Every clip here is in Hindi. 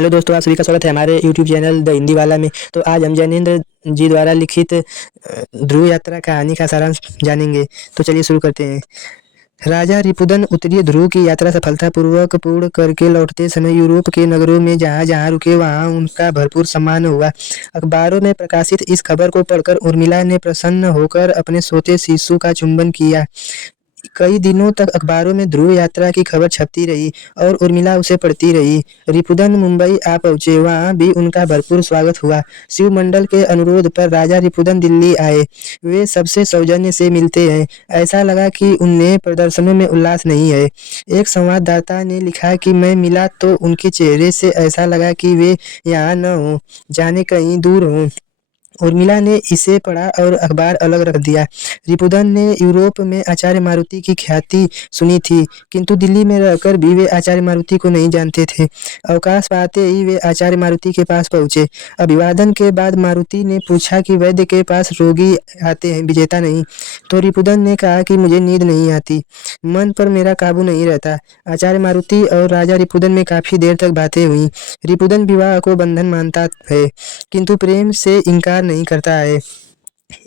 हेलो दोस्तों, आप सभी का स्वागत है हमारे यूट्यूब चैनल द हिंदी वाला में। तो आज हम जैनेंद्र जी द्वारा लिखित ध्रुव यात्रा कहानी का सारांश जानेंगे। तो चलिए शुरू करते हैं। राजा रिपुदन उत्तरीय ध्रुव की यात्रा सफलतापूर्वक पूर्ण करके लौटते समय यूरोप के नगरों में जहाँ जहाँ रुके वहाँ उनका भरपूर सम्मान हुआ। अखबारों में प्रकाशित इस खबर को पढ़कर उर्मिला ने प्रसन्न होकर अपने सोते शिशु का चुंबन किया। कई दिनों तक अखबारों में ध्रुव यात्रा की खबर छपती रही और उर्मिला उसे पढ़ती रही। रिपुदन मुंबई आ पहुंचे, वहां भी उनका भरपूर स्वागत हुआ। शिवमंडल के अनुरोध पर राजा रिपुदन दिल्ली आए। वे सबसे सौजन्य से मिलते हैं। ऐसा लगा कि उनमें प्रदर्शनों में उल्लास नहीं है। एक संवाददाता ने लिखा कि मैं मिला तो उनके चेहरे से ऐसा लगा कि वे यहाँ न हों, जाने कहीं दूर हों। उर्मिला ने इसे पढ़ा और अखबार अलग रख दिया। रिपुदन ने यूरोप में आचार्य मारुति की ख्याति सुनी थी, किंतु दिल्ली में रहकर भी वे आचार्य मारुति को नहीं जानते थे। अवकाश पाते ही वे आचार्य मारुति के पास पहुंचे। अभिवादन के बाद मारुति ने पूछा कि वैद्य के पास रोगी आते हैं, विजेता नहीं। तो रिपुदन ने कहा कि मुझे नींद नहीं आती, मन पर मेरा काबू नहीं रहता। आचार्य मारुति और राजा रिपुदन में काफी देर तक बातें हुई। रिपुदन विवाह को बंधन मानता है, किंतु प्रेम से इनकार नहीं करता है।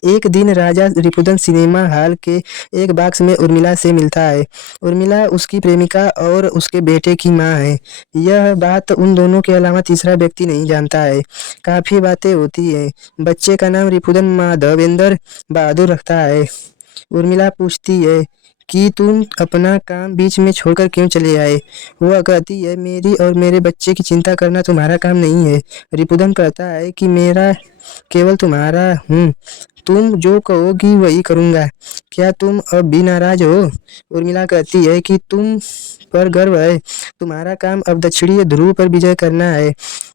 एक दिन राजा रिपुदन सिनेमा हॉल के एक बॉक्स में उर्मिला से मिलता है। उर्मिला उसकी प्रेमिका और उसके बेटे की माँ है। यह बात उन दोनों के अलावा तीसरा व्यक्ति नहीं जानता है। काफी बातें होती हैं। बच्चे का नाम रिपुदन माधवेंद्र बहादुर रखता है। उर्मिला पूछती है कि तुम अपना काम बीच में छोड़कर क्यों चले आए। वह कहती है, मेरी और मेरे बच्चे की चिंता करना तुम्हारा काम नहीं है। रिपुदन कहता है कि मेरा केवल तुम्हारा हूँ, तुम जो कहोगी वही करूँगा। क्या तुम अब भी नाराज हो। उर्मिला कहती है कि तुम पर गर्व है, तुम्हारा काम अब दक्षिणी ध्रुव पर विजय करना है,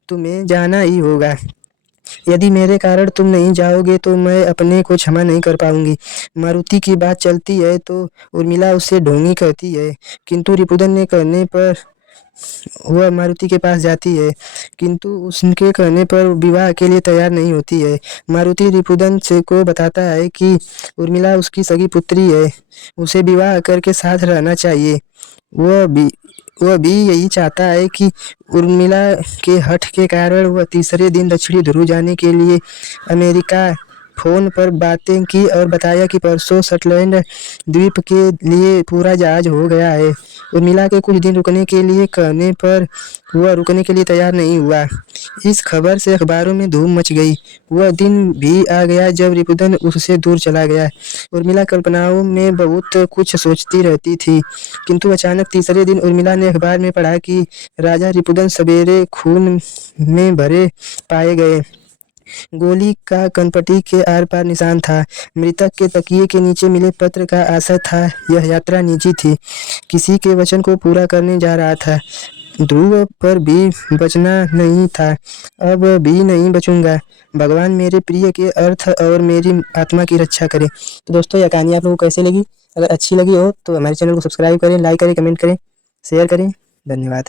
तुम्हें जाना ही होगा। यदि मेरे कारण तुम नहीं जाओगे तो मैं अपने को क्षमा नहीं कर पाऊंगी। मारुति की बात चलती है तो उर्मिला उसे ढोंगी कहती है, किंतु रिपुदन ने कहने पर वह मारुति के पास जाती है, किंतु उसके कहने पर विवाह के लिए तैयार नहीं होती है। मारुति रिपुदन से को बताता है कि उर्मिला उसकी सगी पुत्री है, उसे विवाह करके साथ रहना चाहिए। वह भी वह भी यही चाहता है कि उर्मिला के हठ के कारण वह तीसरे दिन दक्षिणी ध्रुव जाने के लिए अमेरिका फोन पर बातें की और बताया कि परसों शटलैंड द्वीप के लिए पूरा जहाज हो गया है। उर्मिला के कुछ दिन रुकने के लिए कहने पर वह रुकने के लिए तैयार नहीं हुआ। इस खबर से अखबारों में धूम मच गई। वह दिन भी आ गया जब रिपुदन उससे दूर चला गया। उर्मिला कल्पनाओं में बहुत कुछ सोचती रहती थी, किंतु अचानक तीसरे दिन उर्मिला ने अखबार में पढ़ा कि राजा रिपुदन सवेरे खून में भरे पाए गए। गोली का कनपटी के आर पार निशान था। मृतक के तकिए के नीचे मिले पत्र का आशय था, यह यात्रा निजी थी, किसी के वचन को पूरा करने जा रहा था। ध्रुव पर भी बचना नहीं था, अब भी नहीं बचूंगा। भगवान मेरे प्रिय के अर्थ और मेरी आत्मा की रक्षा करे। तो दोस्तों, यह कहानी आप लोगों को कैसे लगी? अगर अच्छी लगी हो तो हमारे चैनल को सब्सक्राइब करें, लाइक करें, कमेंट करें, शेयर करें। धन्यवाद।